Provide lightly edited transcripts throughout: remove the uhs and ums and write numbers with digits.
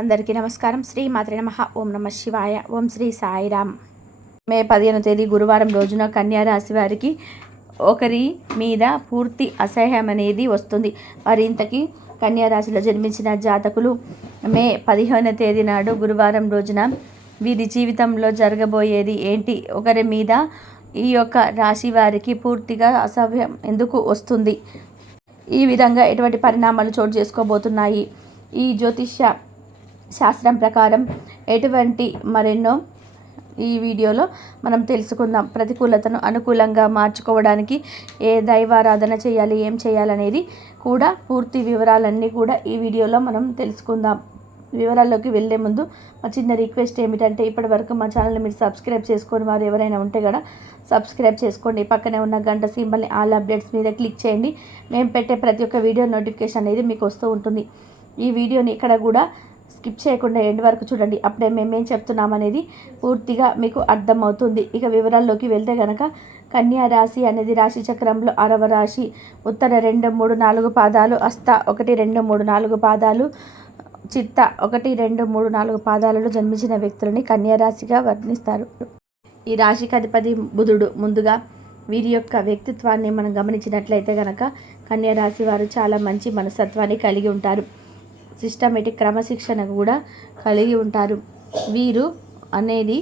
అందరికీ నమస్కారం. శ్రీ మాత్రే నమః. ఓం నమః శివాయ. ఓం శ్రీ సాయిరామ్. మే 15వ తేదీ గురువారం రోజున కన్యా రాశి వారికి ఒకరి మీద పూర్తి అసహ్యం అనేది వస్తుంది. మరి ఇంతకీ కన్యా రాశిలో జన్మించిన జాతకులు మే 15వ తేదీ నాడు గురువారం రోజున వీరి జీవితంలో జరగబోయేది ఏంటి, ఒకరి మీద ఈ యొక్క రాశి వారికి పూర్తిగా అసహ్యం ఎందుకు వస్తుంది, ఈ విధంగా ఎటువంటి పరిణామాలు చోటు చేసుకోబోతున్నాయి, ఈ జ్యోతిష్య శాస్త్రం ప్రకారం ఎటువంటి మరెన్నో ఈ వీడియోలో మనం తెలుసుకుందాం. ప్రతికూలతను అనుకూలంగా మార్చుకోవడానికి ఏ దైవారాధన చేయాలి, ఏం చేయాలనేది కూడా పూర్తి వివరాలన్నీ కూడా ఈ వీడియోలో మనం తెలుసుకుందాం. వివరాల్లోకి వెళ్ళే ముందు మా చిన్న రిక్వెస్ట్ ఏమిటంటే, ఇప్పటి వరకు మా ఛానల్ని మీరు సబ్స్క్రైబ్ చేసుకొని వారు ఎవరైనా ఉంటే కూడా సబ్స్క్రైబ్ చేసుకోండి. పక్కనే ఉన్న గంట సింబల్ని ఆల్ అప్డేట్స్ మీద క్లిక్ చేయండి. మేము పెట్టే ప్రతి ఒక్క వీడియో నోటిఫికేషన్ అనేది మీకు వస్తూ ఉంటుంది. ఈ వీడియోని ఇక్కడ కూడా స్కిప్ చేయకుండా ఎండ్ వరకు చూడండి. అప్పుడే మేమేం చెప్తున్నామనేది పూర్తిగా మీకు అర్థమవుతుంది. ఇక వివరాల్లోకి వెళ్తే కనుక కన్యా రాశి అనేది రాశి చక్రంలో 6వ రాశి. ఉత్తర 2, 3, 4 పాదాలు, హస్త 1, 2, 3, 4 పాదాలు, చిత్త 1, 2, 3, 4 పాదాలలో జన్మించిన వ్యక్తులని కన్యా రాశిగా వర్ణిస్తారు. ఈ రాశికి అధిపతి బుధుడు. ముందుగా వీరి యొక్క వ్యక్తిత్వాన్ని మనం గమనించినట్లయితే కనుక కన్యా రాశి వారు చాలా మంచి మనస్తత్వాన్ని కలిగి ఉంటారు. సిస్టమేటిక్ క్రమశిక్షణ కూడా కలిగి ఉంటారు వీరు అనేది.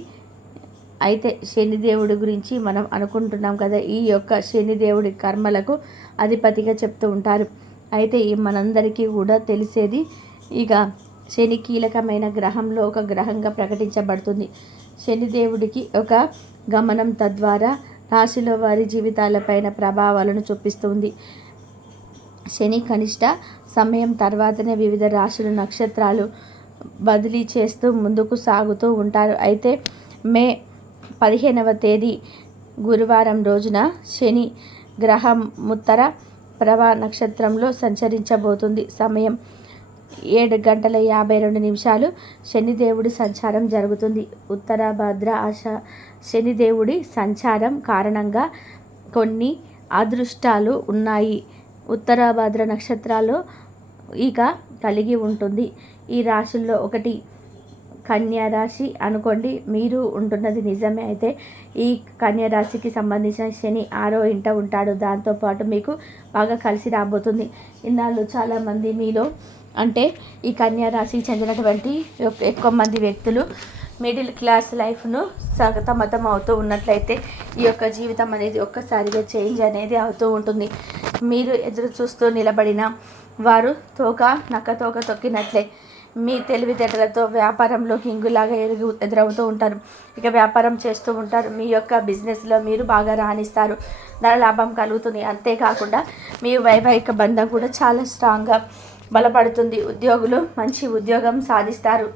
అయితే శనిదేవుడి గురించి మనం అనుకుంటున్నాం కదా, ఈ యొక్క శనిదేవుడి కర్మలకు అధిపతిగా చెప్తూ ఉంటారు. అయితే ఈ మనందరికీ కూడా తెలిసేది, ఇక శని కీలకమైన గ్రహంలో ఒక గ్రహంగా ప్రకటించబడుతుంది. శనిదేవుడికి ఒక గమనం తద్వారా రాశిలో వారి జీవితాలపైన ప్రభావాలను చూపిస్తుంది. శని కనిష్ట సమయం తర్వాతనే వివిధ రాశులు, నక్షత్రాలు బదిలీ చేస్తూ ముందుకు సాగుతూ ఉంటారు. అయితే మే 15వ తేదీ గురువారం రోజున శని గ్రహం ఉత్తర ప్రభ నక్షత్రంలో సంచరించబోతుంది. సమయం 7:52 శనిదేవుడి సంచారం జరుగుతుంది. ఉత్తర భద్ర శనిదేవుడి సంచారం కారణంగా కొన్ని అదృష్టాలు ఉన్నాయి. ఉత్తరాభాద్ర నక్షత్రాలు ఇక కలిగి ఉంటుంది. ఈ రాశుల్లో ఒకటి కన్యా రాశి అనుకోండి. మీరు ఉంటున్నది నిజమే. అయితే ఈ కన్యా రాశికి సంబంధించిన శని 6వ ఇంట ఉంటాడు. దాంతోపాటు మీకు బాగా కలిసి రాబోతుంది. ఇన్నాళ్ళు చాలామంది మీలో అంటే ఈ కన్యా రాశికి చెందినటువంటి ఎక్కువ మంది వ్యక్తులు మిడిల్ క్లాస్ లైఫ్ను సతమతం అవుతూ ఉన్నట్లయితే ఈ యొక్క జీవితం అనేది ఒక్కసారిగా చేంజ్ అనేది అవుతూ ఉంటుంది. మీరు ఎదురు చూస్తూ నిలబడిన వారు నక్క తోక తొక్కినట్లే మీ తెలివితేటలతో వ్యాపారంలో హింగులాగా ఎదురవుతూ ఉంటారు. ఇక వ్యాపారం చేస్తూ ఉంటారు. మీ యొక్క బిజినెస్లో మీరు బాగా రాణిస్తారు, ధన లాభం కలుగుతుంది. అంతేకాకుండా మీ వైవాహిక బంధం కూడా చాలా స్ట్రాంగ్గా బలపడుతుంది. ఉద్యోగులు మంచి ఉద్యోగం సాధిస్తారు.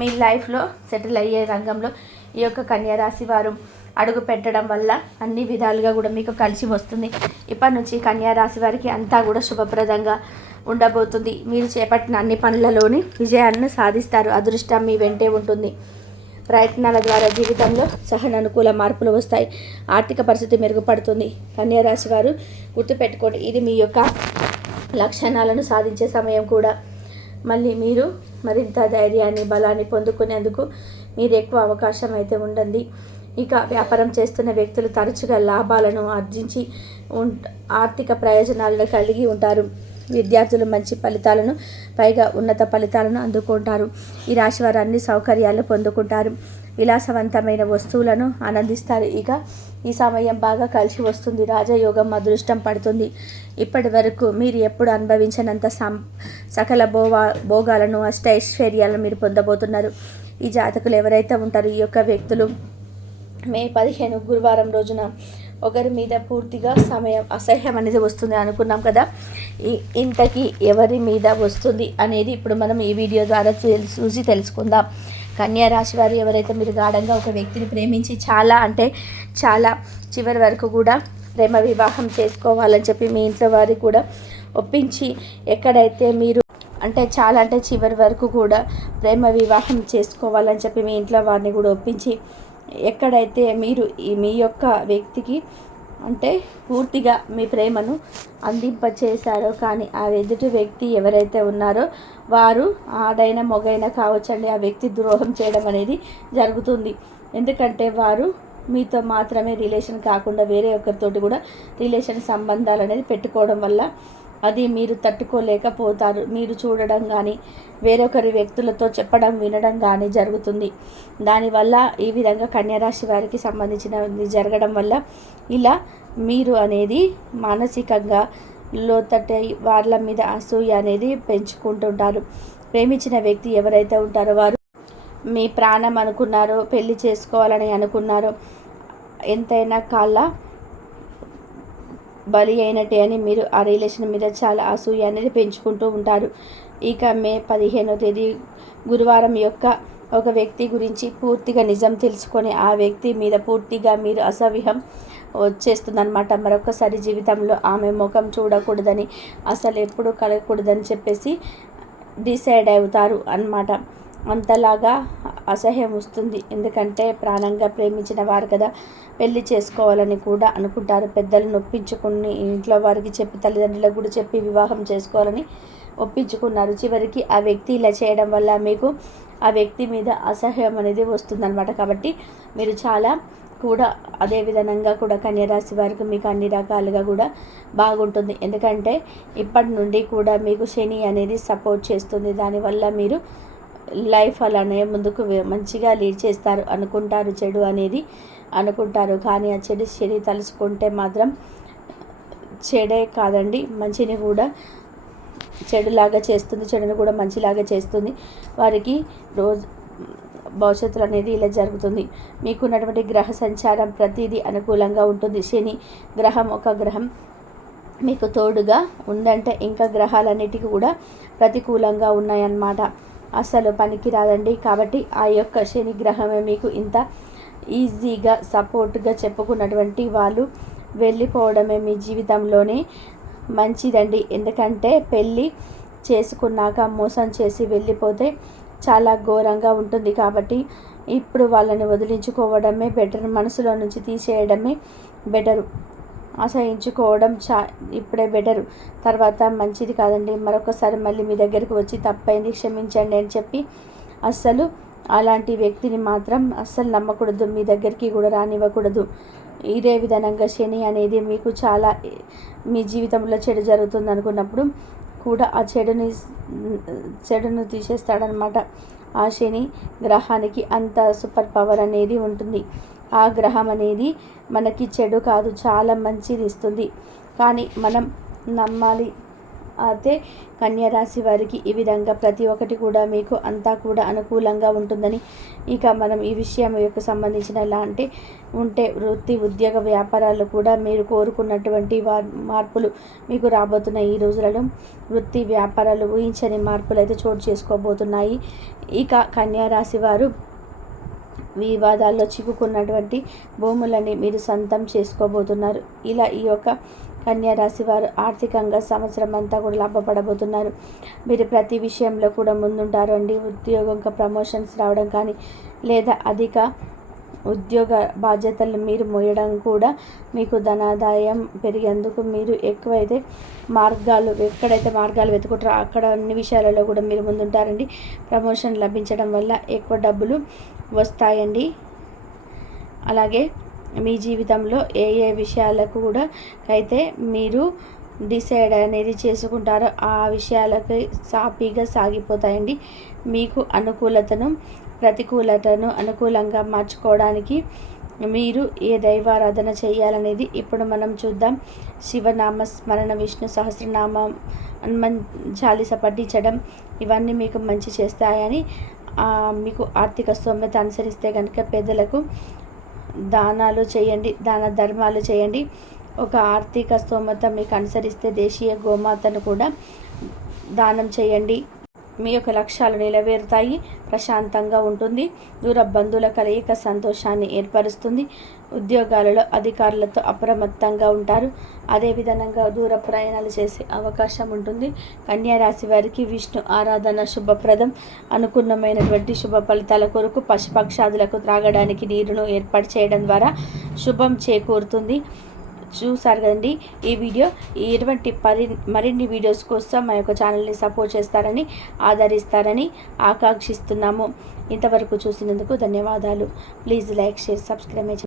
మీ లైఫ్లో సెటిల్ అయ్యే రంగంలో ఈ యొక్క కన్యా రాశి వారు అడుగు పెట్టడం వల్ల అన్ని విధాలుగా కూడా మీకు కలిసి వస్తుంది. ఇప్పటి నుంచి కన్యా రాశి వారికి అంతా కూడా శుభప్రదంగా ఉండబోతుంది. మీరు చేపట్టిన అన్ని పనులలోని విజయాలను సాధిస్తారు. అదృష్టం మీ వెంటే ఉంటుంది. ప్రయత్నాల ద్వారా జీవితంలో సహనానుకూల మార్పులు వస్తాయి. ఆర్థిక పరిస్థితి మెరుగుపడుతుంది. కన్యా రాశి వారు గుర్తుపెట్టుకోండి, ఇది మీ యొక్క లక్షణాలను సాధించే సమయం కూడా. మళ్ళీ మీరు మరింత ధైర్యాన్ని, బలాన్ని పొందుకునేందుకు మీరు ఎక్కువ అవకాశం అయితే ఉండండి. ఇక వ్యాపారం చేస్తున్న వ్యక్తులు తరచుగా లాభాలను ఆర్జించి ఆర్థిక ప్రయోజనాలను కలిగి ఉంటారు. విద్యార్థులు మంచి ఫలితాలను, పైగా ఉన్నత ఫలితాలను అందుకుంటారు. ఈ రాశి వారు అన్ని సౌకర్యాలు పొందుకుంటారు. విలాసవంతమైన వస్తువులను ఆనందిస్తారు. ఇక ఈ సమయం బాగా కలిసి వస్తుంది. రాజయోగం అదృష్టం పడుతుంది. ఇప్పటి వరకు మీరు ఎప్పుడు అనుభవించినంత సకల భోగాలను, అష్టైశ్వర్యాలను మీరు పొందబోతున్నారు. ఈ జాతకులు ఎవరైతే ఉంటారో ఈ యొక్క వ్యక్తులు మే 15 గురువారం రోజున ఒకరి మీద పూర్తిగా అసహ్యం అనేది వస్తుంది అనుకున్నాం కదా. ఇంతకీ ఎవరి మీద వస్తుంది అనేది ఇప్పుడు మనం ఈ వీడియో ద్వారా చూసి తెలుసుకుందాం. కన్యా రాశి వారు ఎవరైతే మీరు గాఢంగా ఒక వ్యక్తిని ప్రేమించి చాలా చివరి వరకు కూడా ప్రేమ వివాహం చేసుకోవాలని చెప్పి మీ ఇంట్లో వారికి కూడా ఒప్పించి, ఎక్కడైతే మీరు చివరి వరకు కూడా ప్రేమ వివాహం చేసుకోవాలని చెప్పి మీ ఇంట్లో వారిని కూడా ఒప్పించి, ఎక్కడైతే మీరు మీ యొక్క వ్యక్తికి అంటే పూర్తిగా మీ ప్రేమను అందింపచేశారో కానీ ఆ ఎదుటి వ్యక్తి ఎవరైతే ఉన్నారో వారు ఆడైన మొగైన కావచ్చండి, ఆ వ్యక్తి ద్రోహం చేయడం అనేది జరుగుతుంది. ఎందుకంటే వారు మీతో మాత్రమే రిలేషన్ కాకుండా వేరే ఒక్కరితోటి కూడా రిలేషన్ సంబంధాలు అనేది పెట్టుకోవడం వల్ల అది మీరు తట్టుకోలేకపోతారు. మీరు చూడడం కానీ వేరొకరి వ్యక్తులతో చెప్పడం వినడం కానీ జరుగుతుంది. దానివల్ల ఈ విధంగా కన్యారాశి వారికి సంబంధించినది జరగడం వల్ల ఇలా మీరు అనేది మానసికంగా లోతట్టై వాళ్ళ మీద అసూయ అనేది పెంచుకుంటుంటారు. ప్రేమించిన వ్యక్తి ఎవరైతే ఉంటారో వారు మీ ప్రాణం అనుకున్నారో, పెళ్లి చేసుకోవాలని అనుకున్నారో ఎంతైనా కాళ్ళ బలి అయినట్టే అని మీరు ఆ రిలేషన్ మీద చాలా అసూయ అనేది పెంచుకుంటూ ఉంటారు. ఇక మే 15వ తేదీ గురువారం యొక్క ఒక వ్యక్తి గురించి పూర్తిగా నిజం తెలుసుకొని ఆ వ్యక్తి మీద పూర్తిగా మీరు అసహ్యం వచ్చేస్తుందన్నమాట. మరొకసారి జీవితంలో ఆమె ముఖం చూడకూడదని, అసలు ఎప్పుడు కలగకూడదని చెప్పేసి డిసైడ్ అవుతారు అన్నమాట. అంతలాగా అసహ్యం వస్తుంది. ఎందుకంటే ప్రాణంగా ప్రేమించిన వారు కదా, పెళ్లి చేసుకోవాలని కూడా అనుకుంటారు. పెద్దలు నొప్పించుకుని ఇంట్లో వారికి చెప్పి తల్లిదండ్రులకు కూడా చెప్పి వివాహం చేసుకోవాలని ఒప్పించుకున్నారు. చివరికి ఆ వ్యక్తి ఇలా చేయడం వల్ల మీకు ఆ వ్యక్తి మీద అసహ్యం అనేది వస్తుందన్నమాట. కాబట్టి మీరు చాలా కూడా అదే విధంగా కూడా కన్యారాశి వారికి మీకు అన్ని రకాలుగా కూడా బాగుంటుంది. ఎందుకంటే ఇప్పటి నుండి కూడా మీకు శని అనేది సపోర్ట్ చేస్తుంది. దానివల్ల మీరు లైఫ్ అలానే ముందుకు మంచిగా లీడ్ చేస్తారు అనుకుంటారు. చెడు అనేది అనుకుంటారు, కానీ ఆ చెడు శని తలుచుకుంటే మాత్రం చెడే కాదండి, మంచిని కూడా చెడులాగా చేస్తుంది, చెడుని కూడా మంచిలాగా చేస్తుంది. వారికి రోజు భవిష్యత్తులో అనేది ఇలా జరుగుతుంది. మీకున్నటువంటి గ్రహ సంచారం ప్రతిదీ అనుకూలంగా ఉంటుంది. శని గ్రహం ఒక గ్రహం మీకు తోడుగా ఉందంటే ఇంకా గ్రహాలన్నిటికీ కూడా ప్రతికూలంగా ఉన్నాయన్నమాట. అసలు పనికి రాదండి. కాబట్టి ఆ యొక్క శని గ్రహమే మీకు ఇంత ఈజీగా సపోర్ట్గా చెప్పుకున్నటువంటి వాళ్ళు వెళ్ళిపోవడమే మీ జీవితంలోనే మంచిదండి. ఎందుకంటే పెళ్ళి చేసుకున్నాక మోసం చేసి వెళ్ళిపోతే చాలా ఘోరంగా ఉంటుంది. కాబట్టి ఇప్పుడు వాళ్ళని వదిలించుకోవడమే బెటర్, మనసులో నుంచి తీసేయడమే బెటరు. అసహించుకోవడం ఇప్పుడే బెటరు, తర్వాత మంచిది కాదండి. మరొకసారి మళ్ళీ మీ దగ్గరికి వచ్చి తప్పైంది క్షమించండి అని చెప్పి అస్సలు అలాంటి వ్యక్తిని మాత్రం అస్సలు నమ్మకూడదు, మీ దగ్గరికి కూడా రానివ్వకూడదు. ఇదే విధంగా శని అనేది మీకు చాలా మీ జీవితంలో చెడు జరుగుతుంది అనుకున్నప్పుడు కూడా ఆ చెడును తీసేస్తాడనమాట. ఆ శని గ్రహానికి అంత సూపర్ పవర్ అనేది ఉంటుంది. ఆ గ్రహం అనేది మనకి చెడు కాదు, చాలా మంచిది ఇస్తుంది. కానీ మనం నమ్మాలి. అయితే కన్యారాశి వారికి ఈ విధంగా ప్రతి ఒక్కటి కూడా మీకు అంతా కూడా అనుకూలంగా ఉంటుందని, ఇక మనం ఈ విషయం యొక్క సంబంధించిన ఎలా అంటే ఉంటే వృత్తి ఉద్యోగ వ్యాపారాలు కూడా మీరు కోరుకున్నటువంటి మార్పులు మీకు రాబోతున్నాయి. ఈ రోజులలో వృత్తి వ్యాపారాలు ఊహించని మార్పులు అయితే చోటు చేసుకోబోతున్నాయి. ఇక కన్యారాశి వారు వివాదాల్లో చిక్కుకున్నటువంటి భూములని మీరు సొంతం చేసుకోబోతున్నారు. ఇలా ఈ యొక్క కన్యారాశి వారు ఆర్థికంగా సంవత్సరం అంతా కూడా లాభపడబోతున్నారు. మీరు ప్రతి విషయంలో కూడా ముందుంటారు అండి. ఉద్యోగం ప్రమోషన్స్ రావడం కానీ లేదా అధిక ఉద్యోగ బాధ్యతలు మీరు మోయడం కూడా మీకు ధనాదాయం పెరిగేందుకు మీరు ఎక్కువైతే ఎక్కడైతే మార్గాలు వెతుకుంటారో అక్కడ అన్ని విషయాలలో కూడా మీరు ముందుంటారండి. ప్రమోషన్ లభించడం వల్ల ఎక్కువ డబ్బులు వస్తాయండి. అలాగే మీ జీవితంలో ఏ విషయాలకు కూడా అయితే మీరు డిసైడ్ అనేది చేసుకుంటారో ఆ విషయాలకి సాఫీగా సాగిపోతాయండి. మీకు ప్రతికూలతను అనుకూలంగా మార్చుకోవడానికి మీరు ఏ దైవారాధన చేయాలనేది ఇప్పుడు మనం చూద్దాం. శివనామ స్మరణ, విష్ణు సహస్రనామం, హనుమాన్ చాలీస పఠించడం ఇవన్నీ మీకు మంచి చేస్తాయని, మీకు ఆర్థిక స్తోమత అనుసరిస్తే కనుక పేదలకు దానాలు చేయండి, దాన ధర్మాలు చేయండి. ఒక ఆర్థిక స్తోమత మీకు అనుసరిస్తే దేశీయ గోమాతను కూడా దానం చేయండి. మీ యొక్క లక్ష్యాలు నెరవేరుతాయి, ప్రశాంతంగా ఉంటుంది. దూర బంధువుల కలయిక సంతోషాన్ని ఏర్పరుస్తుంది. ఉద్యోగాలలో అధికారులతో అప్రమత్తంగా ఉంటారు. అదేవిధంగా దూర ప్రయాణాలు చేసే అవకాశం ఉంటుంది. కన్యారాశి వారికి విష్ణు ఆరాధన శుభప్రదం. అనుకున్నమైనటువంటి శుభ ఫలితాల కొరకు పశుపక్షాదులకు త్రాగడానికి నీరును ఏర్పాటు చేయడం ద్వారా శుభం చేకూరుతుంది. చూసారు కదండి ఈ వీడియో. ఇటువంటి మరిన్ని వీడియోస్ కోసం మా యొక్క ఛానల్ని సపోర్ట్ చేస్తారని, ఆదరిస్తారని ఆకాంక్షిస్తున్నాము. ఇంతవరకు చూసినందుకు ధన్యవాదాలు. Please like, share, subscribe.